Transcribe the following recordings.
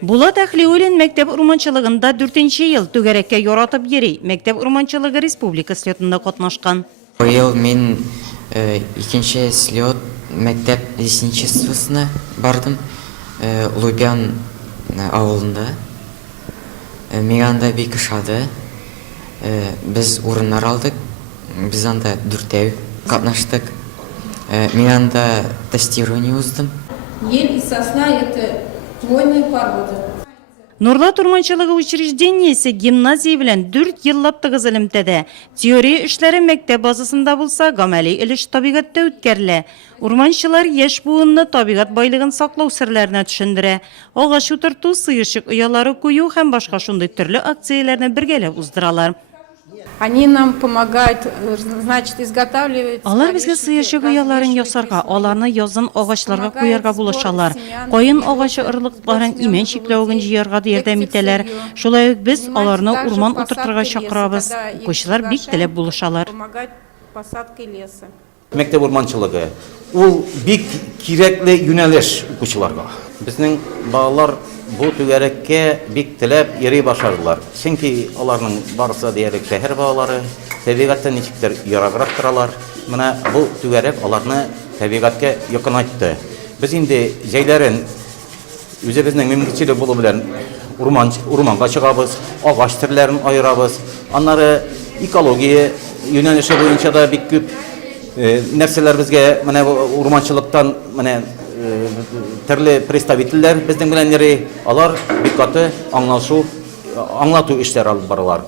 Булат Әхлиуллин мәктәп урманчылыгында 4-нче ел түгәрәккә яратып йөри. Мәктәп урманчылыгы республика слетында катнашкан. Быел мен икенче слет мәктәп лесничествосына бардым. Лубян авылында. Мен анда бик ошады. Без урыннар алдык. Без анда 4 катнаштык. Мен анда тестирование уздым. Ель и сосна – это хвойные породы. Нурлат урманчылыгы учреждениесе гимназия белән 4 еллап тыгыз элемтәдә. Теория эшләре мәктәп базасында булса, гамәли өлеш табигатьтә үткәрелә. Урманчылар яшь буынны табигать байлыгын саклау серләренә төшендерә. Агач утырту, сыерчык оялары кую һәм башка шундый төрле акцияләрне бергәләп уздыралар. Они нам помогают, значит, изготавливать... Алар безгә сыерчык ояларын ясарга, аларны язын агачларга куярга булышалар. Кайын агачы ырлыкларын имән чикләвен җыярга ярдәм итәләр. Шулай ук без аларны урман утыртырга чакырабыз. Укучылар бик теләп булышалар. Мәктәп урманчылыгы ул бик кирәкле юнәлеш укучыларга. Безнең балалар бу түгәрәккә бик теләп йөри башладылар. Чөнки аларның барысы диярлек шәһәр балалары табигатьтән ничектер яраграк торалар. Менә бу түгәрәк аларны табигатькә якынайтты. Без инде җәйләрен үзебезнең мөмкинчелек булу белән урманга чыгабыз, агач төрләрен айырабыз. Аннары экология юнәлеше буенча да бик күп нәрсәләр безгә менә урманчылыктан менә төрле представительләр безнең белән йөри. Алар бик каты аңлату эшләре алып баралар.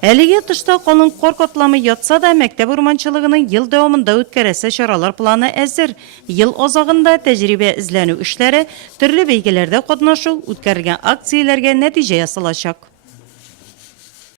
Әлеге тышта калын кар катламы ятса да, мәктәп урманчылыгының ел дәвамында үткәрәсе чаралар планы әзер. Ел азагында тәҗрибә эзләнү эшләре, төрле бәйгеләрдә катнашу, үткәрелгән акцияләргә нәтиҗә ясалачак.